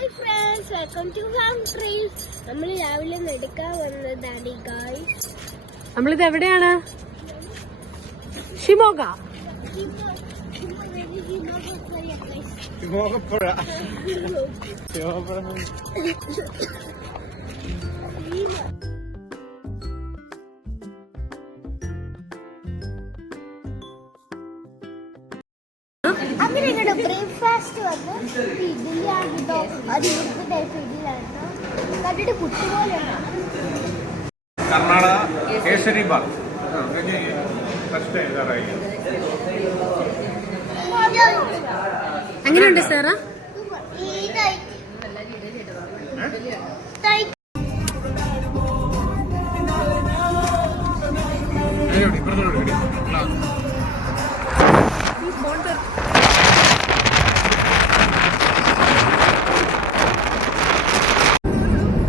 Hi friends, welcome to farm trees. നമ്മൾ രാവിലെ എടുക്കാൻ വന്നതാണ് ഗായ്സ്. നമ്മളിത് എവിടെയാണ്? ഷിമോഗ. അങ്ങനെ ഇവിടെ ബ്രേക്ക്ഫാസ്റ്റ് വന്നു. ഇഡ്ഡലിയാണ് കേട്ടോ. അത് ഇവിടുത്തെ ടൈപ്പ് ഇഡ്ഡലിയാണ് കേട്ടോ. കണ്ടിട്ട് പുട്ടുപോലെ കർണാടക കേസരി ബാത്ത്. എങ്ങനെയുണ്ട് സാറാ?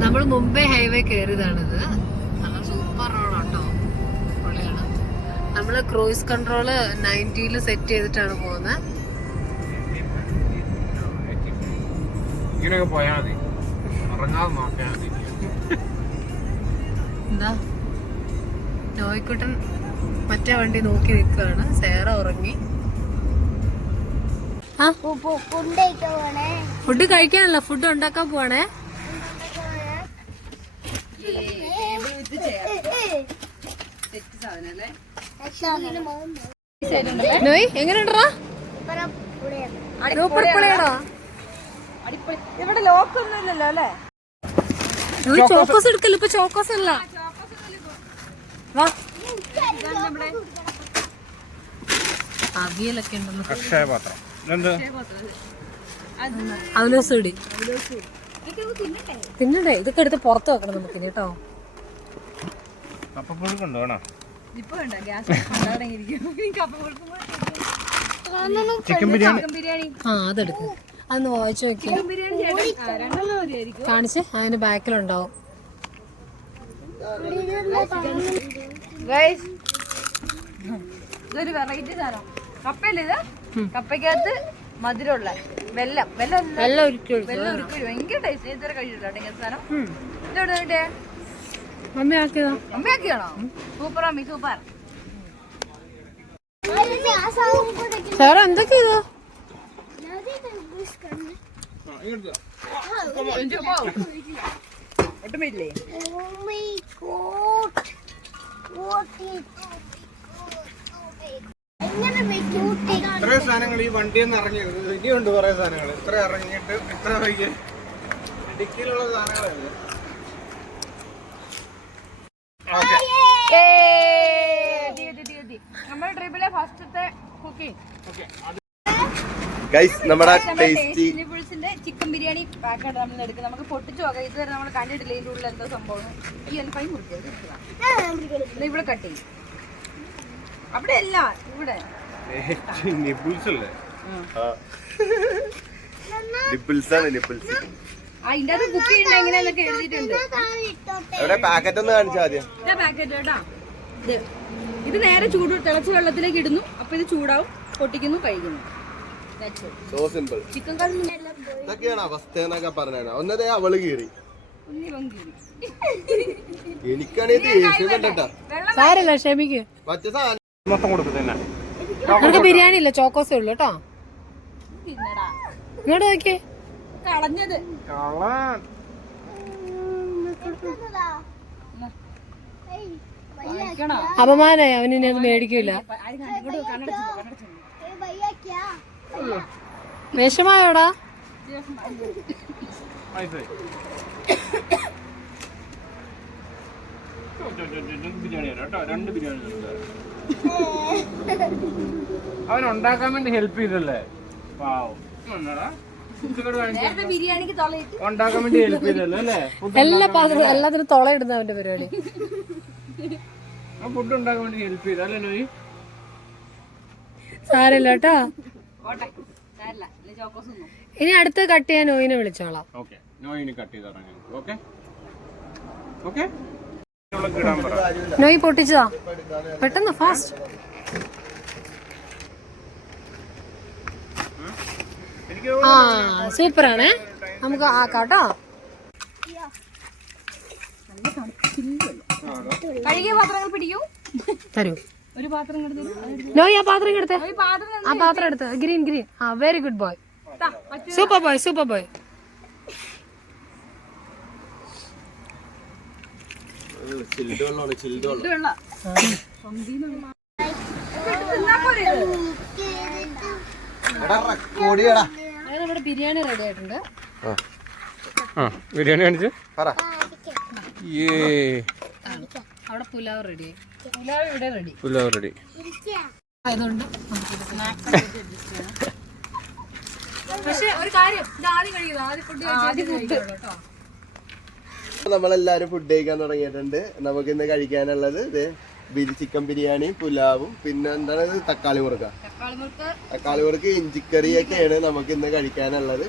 നമ്മൾ മുംബൈ ഹൈവേ കയറിയതാണിത്. നല്ല സൂപ്പർ റോഡാട്ടോ, പൊളിയാണ്. നമ്മള് ക്രൂയിസ് കൺട്രോള് 90 സെറ്റ് ചെയ്തിട്ടാണ് പോകുന്നത്. ഇങ്ങനെയൊക്കെ പോയാൽ മതി, ഉറങ്ങാതെ നോക്കിയാൽ മതി. എന്താ നോയിക്കുട്ടൻ മറ്റേ വണ്ടി നോക്കി നിൽക്കുകയാണ്. സേറ ഉറങ്ങി. ഫുഡ് കഴിക്കാനല്ല, ഫുഡ് ഉണ്ടാക്കാൻ പോവാണേ. നോയ് എങ്ങനെയുണ്ടാ? ഇവിടെ ലോക്കൊന്നും ഇല്ലല്ലോ അല്ലേ? ചോക്കോസ് എടുക്കല്ലോ, ഇപ്പൊ ചോക്കോസ് അല്ല. വാ, അവിയലൊക്കെ ഉണ്ടല്ലോ. അവലോസൂടി തിന്നണ്ടേ? ഇതൊക്കെ എടുത്ത് പുറത്ത് വെക്കണം നമുക്കിനി കേട്ടോ. ചിക്കൻ ബിരിയാണി. ആ, അതെടുക്കും. അതൊന്ന് വായിച്ചു നോക്കി കാണിച്ച്. അതിന്റെ ബാക്കിലുണ്ടാവും. ഇതൊരു വെറൈറ്റി സാധനം. കപ്പയല്ലേ ഇത്? കപ്പയ്ക്കകത്ത് മധുരമുള്ള വെല്ലം ഉരുക്കി ഭയങ്കര ടേസ്റ്റ്. ഇതുവരെ കഴിച്ചിട്ടോ ഇങ്ങനെ സാധനം. ഇതെവിടെ വേണ്ടേ? അമ്മയാക്കിയാണോ? സൂപ്പർ അമ്മി, സൂപ്പർ. സാറേ എന്തൊക്കെയാ? ഒട്ടുമില്ലേ? ഇത്ര സാധനങ്ങൾ ഈ വണ്ടിയിൽ നിന്ന് ഇറങ്ങിയത് ഇനിയുണ്ട്. കുറെ സാധനങ്ങൾ ഇത്ര ഇറങ്ങിയിട്ട് ഇത്ര വൈകി ഡിക്കിയിലുള്ള സാധനങ്ങളല്ലേ. നമ്മുടെ ട്രിപ്പിലെ ഫസ്റ്റത്തെ കുക്കിംഗ് ചിക്കൻ ബിരിയാണി പാക്കറ്റ് നമ്മൾ എടുക്കും. നമുക്ക് പൊട്ടിച്ചു നോക്കാം. ഇതുവരെ നമ്മൾ കണ്ടിട്ടില്ല ഇതിന്റെ ഉള്ളിൽ എന്തോ സംഭവം. ഈ ഒന്ന് കൈ മുറിക്കരുത്, ഇവിടെ കട്ട് ചെയ്യും. അവിടെ അല്ല, ഇവിടെ അതിന്റെ അത് കുക്ക് ചെയ്യണ്ട എങ്ങനെയാന്നൊക്കെ എഴുതിയിട്ടുണ്ട്. പാക്കറ്റ് ഒന്ന് കാണിച്ചാൽ മതി. പാക്കറ്റ് കേട്ടാ. ഇത് നേരെ തിളച്ച വെള്ളത്തിലേക്ക് ഇടുന്നു. അപ്പൊ ഇത് ചൂടാവും, പൊട്ടിക്കുന്നു, കഴിക്കുന്നു. ചിക്കൻ കറി ഇതൊക്കെയാണ് അവസ്ഥ എന്നൊക്കെ പറഞ്ഞ. ഒന്നതേ അവള് കീറി. എനിക്കാണെങ്കിൽ സാരല്ല, ക്ഷമിക്ക്. മൊത്തം കൊടുക്കുന്നതന്നെ. നമുക്ക് ബിരിയാണി ഇല്ല, ചോക്കോസേ ഉള്ളു കേട്ടോ. ഇങ്ങോട്ട് നോക്കിയേ. കളഞ്ഞത് അപമാനായി. അവനിനി അത് മേടിക്കൂല. വിഷമായോടാ? അവൻ ഉണ്ടാക്കാൻ വേണ്ടി ഹെൽപ്പ് ചെയ്തല്ലേ? ബിരിയാണിക്ക് ഉണ്ടാക്കാൻ വേണ്ടി ഹെൽപ്പ് ചെയ്തല്ലേ അല്ലേ? എല്ലാത്തിനും തുളയിടുന്ന അവന്റെ പരിപാടി. ഫുഡ് ഉണ്ടാക്കാൻ വേണ്ടി ഹെൽപ്പ് ചെയ്തല്ലേ നോയി? സാരല്ല കേട്ടോ. ഇനി അടുത്ത് കട്ട് ചെയ്യാൻ നോയിനെ വിളിച്ചോളാം. നോയി പൊട്ടിച്ചതാ, പെട്ടെന്ന് ഫാസ്റ്റ്. ആ, സൂപ്പറാണ്. നമുക്ക് ആക്കാട്ടോ. കഴുകിയ പാത്രങ്ങൾ പിടിക്കൂ. തരൂ. ഒരു പാത്രം എടുത്തു. നോ, ആ പാത്രം എടുത്ത്. ഈ പാത്രം ആ പാത്രം എടുത്ത്. Green green. ആ very good boy. Super boy, super boy. നമ്മുടെ ബിരിയാണി റെഡി ആയിട്ടുണ്ട്. ബിരിയാണി കാണിച്ച് അവിടെ പുലാവ് റെഡി. പുലാവ് ഇവിടെ റെഡി. പുലാവ് റെഡി ആയതുകൊണ്ട് പക്ഷെ ഒരു കാര്യം, ഇത് ആദ്യം കഴിയുക. ആദ്യം ഫുഡ് കേട്ടോ. നമ്മളെല്ലാരും ഫുഡ് കഴിക്കാൻ തുടങ്ങിയിട്ടുണ്ട്. നമുക്ക് ഇന്ന് കഴിക്കാനുള്ളത് ഇത് ചിക്കൻ ബിരിയാണിയും പുലാവും പിന്നെ എന്താണ് ഇത് തക്കാളി മുറുക്ക. തക്കാളി മുറുക്ക് ഇഞ്ചിക്കറിയൊക്കെയാണ് നമുക്ക് ഇന്ന് കഴിക്കാനുള്ളത്.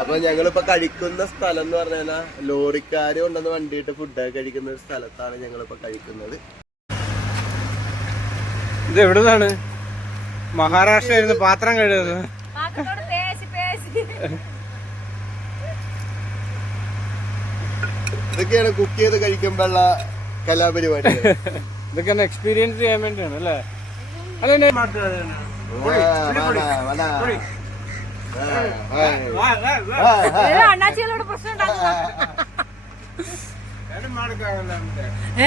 അപ്പൊ ഞങ്ങളിപ്പോ കഴിക്കുന്ന സ്ഥലം എന്ന് പറഞ്ഞാൽ ലോറിക്കാര് കൊണ്ടുവന്ന് വണ്ടിയിട്ട് ഫുഡ് കഴിക്കുന്ന ഒരു സ്ഥലത്താണ് ഞങ്ങളിപ്പോ കഴിക്കുന്നത്. ഇത് എവിടുന്നാണ്? മഹാരാഷ്ട്രയായിരുന്നു പാത്രം കഴുകുന്നത്. ഇതൊക്കെയാണ് കുക്ക് ചെയ്ത് കഴിക്കുമ്പോഴുള്ള കലാപരിപാടി. ഇതൊക്കെ എക്സ്പീരിയൻസ് ചെയ്യാൻ വേണ്ടിയാണ് അല്ലേ? ಅಣ್ಣಾಚಿಯಲ್ಲೋಡ ಪ್ರಶ್ನೆ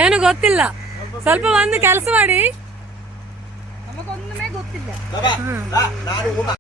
ಏನು ಗೊತ್ತಿಲ್ಲ, ಸ್ವಲ್ಪ ಬಂದು ಕೆಲಸ ಮಾಡಿ. ನಮಗೊಂದುಮೇ ಗೊತ್ತಿಲ್ಲ.